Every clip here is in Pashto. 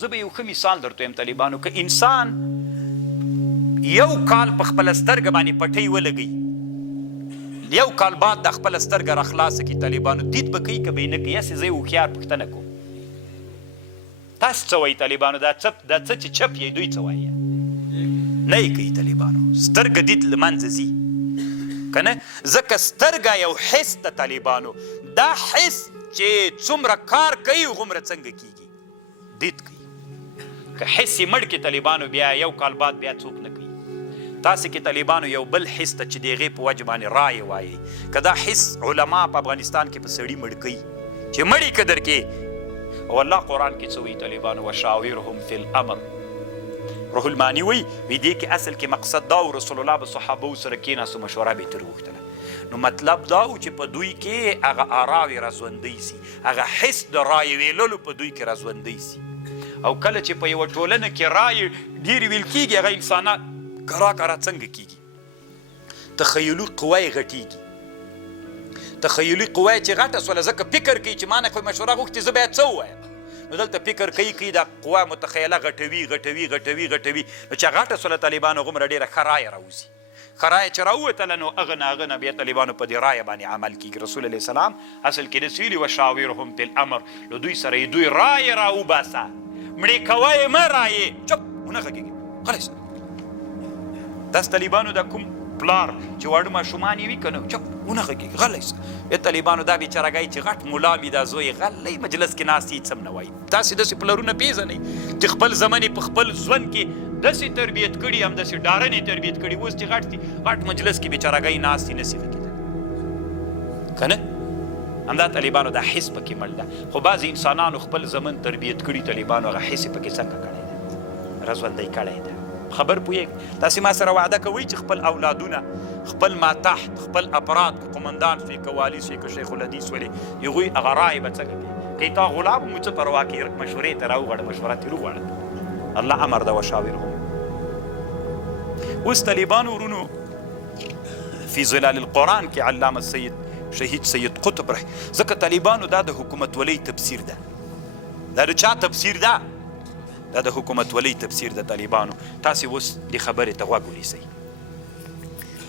زه به یو ښه مثال درته وایم طالبانو که انسان یو کال په خپله سترګه باندې پټۍ ولګوي یو کال بعد د خپله سترګه راخلاصه کړي طالبانو دید به کوي که به یې نه کوي هسې زه یې هوښیار پوښتنه کوم تاسو څه وایي طالبانو دا څه چې چپ یې دوی څه وایي نه یې کوي طالبانو سترګه دید له منځه ځي که نه ځکه سترګه یو حس د طالبانو دا حس چې څومره کار کوي هغومره څنګه کیږي دید کوي که حس یې مړ کړي طالبانو بیا یو کال بعد بیا څوک نه کوي تاسې کې طالبانو یو بل حس ته چې د هغې په وجه باندې رایې وایي که دا حس علما په افغانستان کې په سړي مړ کوي چې مړي که در کې او الله قرآن کې څه وایي طالبانو وشاورهم فی الامر روح المانی وایي دې کې اصل کې مقصد دا و رسول الله به صحابوو سره کېناست و مشوره به یې ترې وغوښتله نو مطلب دا و چې په دوی کې هغه آراوې راژوندی سي هغه حس د رایې ویللو په دوی کې راژوندی سي او کله چې په یوه ټولنه کې رایې ډېرې ویل کېږي هغه انسانان کرا څنګه کېږي تخیلي قوه یې غټېږي تخیلي قوه یې چې غټه سوله ځکه فکر کوي چې ما نه خو مشوره غوښتې زه باید څه ووایم نو دلته فکر کوي دا قوه متخیله غټوي نو چې غټه سوله طالبانو هغومره ډېره ښه رایه راوځي ښه رایه چې راووتله نو هغه نه بیا طالبانو په دې رایه باندې عمل کېږي رسول علیه السلام اصل کې داسې ویلي وشاورهم فی الامر نو دوی سره یې دوی رایې راوباسه مړې کوه یې مه رایې چپ ونه غږېږي خلاص داس طالبانو دا کوم پلار چې واړه ماشومان یې وي که نه چپ ونه غږېږي غلی شه طالبانو دا بېچارهګۍ چې غټ ملا وي دا زوی غلی مجلس کې ناست هېڅ هم نه وایي تاسې داسې پلرونه پېژنئ چې خپل زمن یې په خپل ژوند کې داسې تربیت کړي همداسې ډارنې تربیت کړي اوس چې غټ مجلس کې بېچارهګۍ ناست یې نسي غږېدلی که نه همدا طالبانو دا حس پکې مړ ده خو بعضې انسانانو خپل زمن تربیت کړي طالبانو هغه حس یې پکې څنګه کړی ده راژوندی کړی ده خبر پوهېږم تاسې ما سره وعده کوئ چې خپل اولادونه خپل ماتحت خپل افراد که قمندان شوي که والي شوي که شیخ الحدیث ولې هغوی هغه رایې به څنګه کوي که تا غلام مو څه پروا کوي مشورې ته راوغواړه مشوره ترې وغواړه الله امر ده وشاورهم اوس طالبانو ورونو فی ظلال القرآن کې علامه شهید سید قطب ځکه طالبانو دا د حکومت ولی تفسیر ده دا د چا تفسیر ده دا د حکومت ولی تفسیر د طالبانو تاسې اوس دې خبرې ته غوږ ونیسئ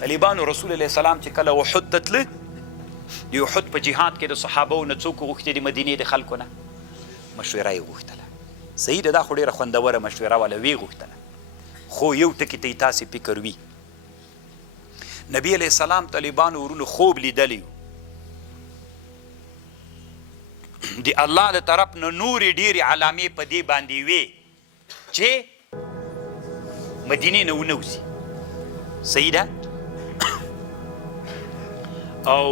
طالبانو رسول علیه السلام چې کله احد ته تله د احد په جهاد کې د صحابوو نه څوک وغوښتې د مدینې د خلکو نه مشوره یې غوښتله صحیح ده دا خو ډېره خوندوره مشوره واله ویې غوښتله خو یو ټکي ته یې تاسې فکر وي نبي علیه السلام طالبانو ورونو خوب لیدلی د الله د طرف نه نورې ډېرې علامې په دې باندې وې چې مدینې نه ونوځي صحیح ده او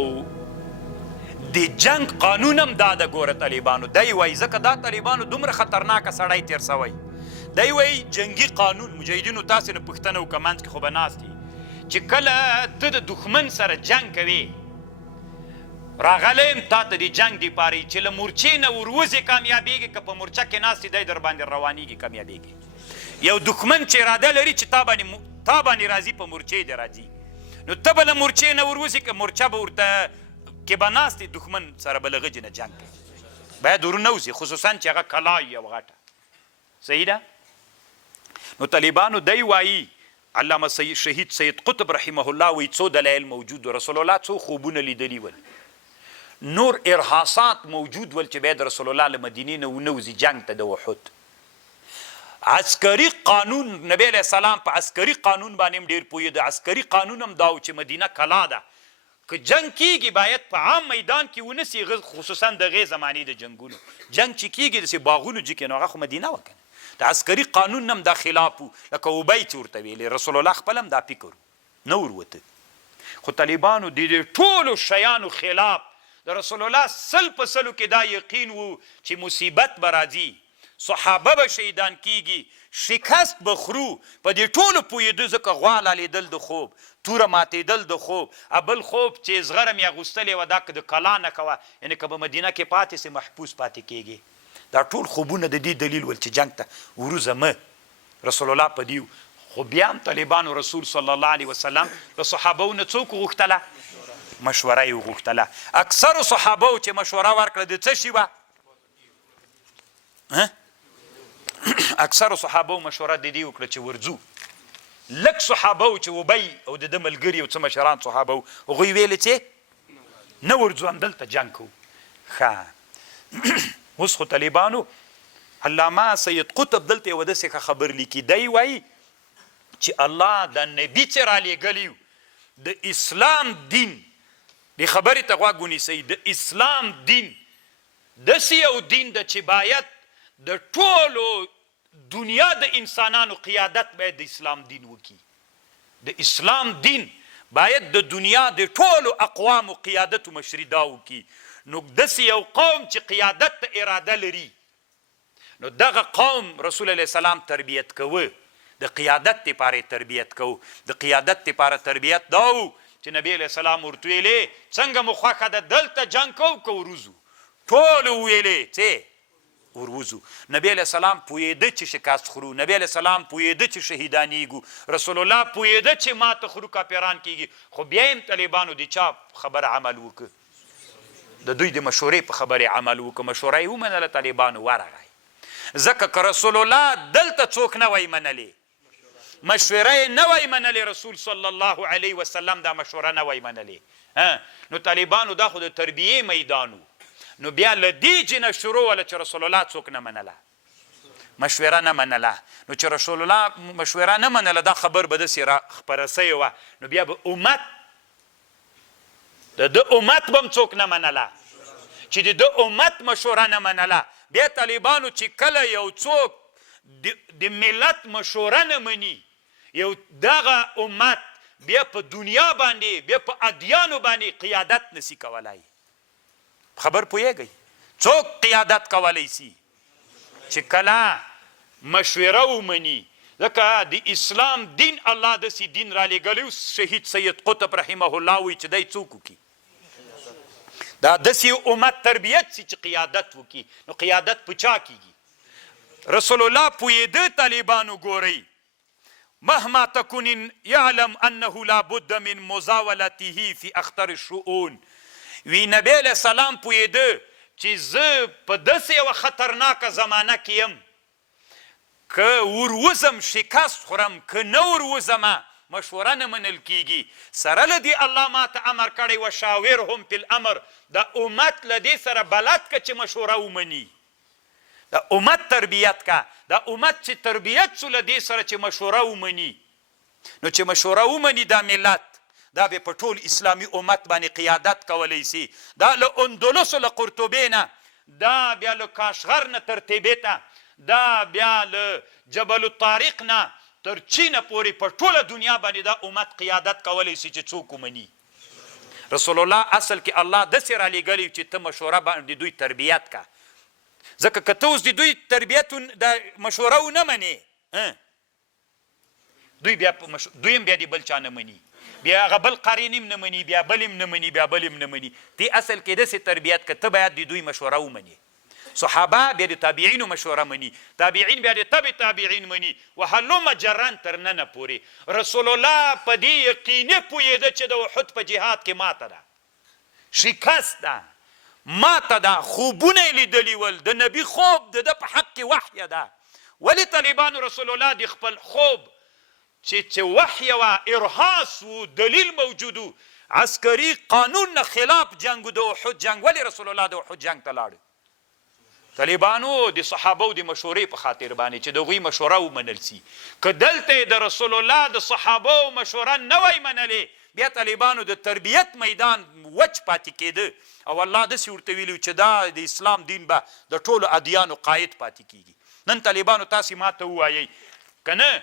د جنگ قانون هم دا د ګوره طالبانو دی وایي ځکه دا طالبانو دومره خطرناکه سړی تېر سوی دی وایي جنګي قانون مجاهدینو تاسې نه پوښتنه وکړه منځ کې خو به ناست چې کله ته د دښمن سره جنګ کوې راغلی یم تا ته د جنګ دپاره چې له مورچې نه وروځې کامیابېږي که په مورچه کې ناست دی در باندې روانېږي کامیابېږي یو دښمن چې اراده لري چې تا باندې راځي په مورچې دې راځي نو ته به له مورچې نه وروځې که مورچه به ورته کې به ناست دښمن سره به له غجې نه جنګ کوي باید ورنوځي خصوصا چې هغه کلا وي یو غټه صحیح ده نو طالبانو دی وایي علامه شهید سید قطب رحمه الله وایي څو دلایل موجود و رسول الله څو خوبونه لیدلي ول نور ارهاصات موجود ول چې باید رسول الله له مدینې نه ونوځي جنګ ته د احد عسکري قانون نبی علیه السلام په عسکري قانون باندې هم ډېر پوهېده عسکري قانون هم دا و چې مدینه کلا ده که جنگ کیږي باید په عام میدان کې ونسي خصوصا د هغې زمانې د جنګونو جنگ چې کیږي داسې باغونو جي کې نو هغه خو مدینه وکړه د عسکري قانون هم دا خلاف و لکه ابی چې ورته ویلې رسول الله خپل هم دا فکر نه وروته خو طالبانو د دې ټولو شیانو خلاف د رسول الله سل په سلو کې دا یقین و چې مصیبت به راځي صحابه به شهیدان کیږي شکست به خورو په دې ټولو پوهېده ځکه غوا لالیدل د خوب توره ماتېدل د خوب بل خوب چې زغره مې اغوستلې وه دا که د کلا نه کوه یعنې که به مدینه کې پاتې سې محبوس پاتې کېږي دا ټول خوبونه د دې دلیل ول چې جنګ ته وروځه مه رسول الله په دې خو بیا هم طالبانو رسول صلی الله علیه وسلم د صحابو نه څوک وغوښتله مشوره یې وغوښتله اکثرو صحابو چې مشوره ورکړه د څه شي وه اکثرو صحابو مشوره د دې وکړه چې ورځو لږ صحابو چې ابی او د ده ملګري او څه مشران صحابو هغوی ویلې چې نه ورځو همدلته جنګ کوو. ښه اوس خو طالبانو علامه سید قطب دلته یوه داسې خبر لیکي، دی وایي چې الله د نبي چې رالیږلی د اسلام دین، دې خبرې ته غوږ ونیسئ، د اسلام دین داسې یو دین ده چې باید د ټولو دنیا د انسانانو قیادت باید د اسلام دین وکړي. د اسلام دین باید د دنیا د ټولو اقوامو قیادت و مشري دا وکړي. نو داسې یو قوم چې قیادت ته اراده لري، نو دغه قوم رسول علیه السلام تربیت کوه، د قیادت دپاره تربیت کوو. د قیادت دپاره تربیت دا و چې نبی علیه السلام ورته ویلې څنګه مو خوښه ده دلته جنګ کوو که وروځو؟ ټولو ویلې چې وروځو. نبی علیه السلام پوهېده چې شکست خورو، نبی علیه السلام پوهېده چې شهیدانیږو، رسول الله پوهېده چې ماته خورو کاپیران کیږي، خو بیا هم طالبانو د چا خبره عمل وکړه؟ د دوی د مشورې په خبرې عمل وکړه. مشوره یې ومنله، طالبانو ورغی. ځکه که رسول الله دلته څوک نه وی منلی، مشوره یې نه وی منلی، رسول صلی الله علیه وسلم دا مشوره نه وی منلی، نو طالبانو دا خو د تربیې میدان و. نو بیا له دې جنه شروع وله چې رسول الله څوک نه منله، مشوره نه منله. نو چې رسول الله مشوره نه منله، دا خبر به داسې را خپره سوې وه، نو بیا به امت د ده امت به هم څوک نه منله. چې د ده امت مشوره نه منله، بیا طالبانو چې کله یو څوک د ملت مشوره نه مني، یو دغه امت بیا په دنیا باندې، بیا په ادیانو باندې قیادت نسی کولای. خبر پوهیږئ څوک قیادت کولی سي؟ چې کله مشوره ومني. ځکه د اسلام دین الله داسې دین رالیږلی، شهید سید قطب رحمه الله وایي چې دی څوک وکړي؟ دا داسې امت تربیت سي چې قیادت وکړي. نو قیادت په چا کیږي؟ رسول الله پوهېده طالبانو ګورئ مهما تكن يعلم انه لا بد من مزاولته في اخطر الشؤون. وی نبی علیه السلام پوهېده چې زه په داسې یوه خطرناکه زمانه کې یم، که وروځم شکست خورم، که نه وروځمه مشوره نه منل کیږي. سره له دې الله ماته امر کړی وشاورهم فی الامر، د امت له دې سره بلد که چې مشوره ومني، د امت تربیت که، د امت چې تربیت سو له دې سره چې مشوره ومني. نو چې مشوره ومني دا ملت، دا به په ټول اسلامي امت باندې قیادت کولی سي. دا له اندلس له قرطبې نه، دا بیا له کاشغر نه تر تیبته، دا بیا له جبل الطارق نه تر چینه پورې په ټوله دنیا باندې دا امت قیادت کولی سي چې څوک ومني. رسول الله اصل کې الله داسې رالیږلی چې ته مشوره باندې دوی تربیت که. ځکه که ته اوس د دوی تربیت د مشوره ونه منې، دوی هم بیا د بل چا نه مني، بیا هغه بل قرین هم نه مني، بیا بل هم نه مني، بیا بل هم نه مني. تی اصل کې داسې تربیت که ته باید د دوی مشوره ومني. صحابه بیا د تابعینو مشوره مني، تابعین بیا د تبع تابعین مني، وهلم جران تر ننه پورې. رسول الله په دې یقیني پوهېده چې د احد په جهاد کې ماته ده، شکست ده، ماته ده. خوبونه یې لیدلي ول، د نبي خوب د ده په حق کې وحیه ده. ولې طالبانو رسول الله د خپل خوب چې وحیه وه، ارهاص و، دلیل موجود و، عسکري قانون نه خلاف جنګ و، د احد جنګ. ولې رسول الله د احد جنګ ته لاړ؟ طالبانو د صحابو د مشورې په خاطر باندې چې د هغوی مشوره ومنل سي. که دلته د رسول الله د صحابو مشوره نه وای منلې، بیا طالبانو د تربیت میدان وچ پاتې کېده، او الله داسې ورته ویلي چې دا د اسلام دین به د ټولو ادیانو قاید پاتې کیږي. نن طالبانو تاسې ماته ووایئ که نه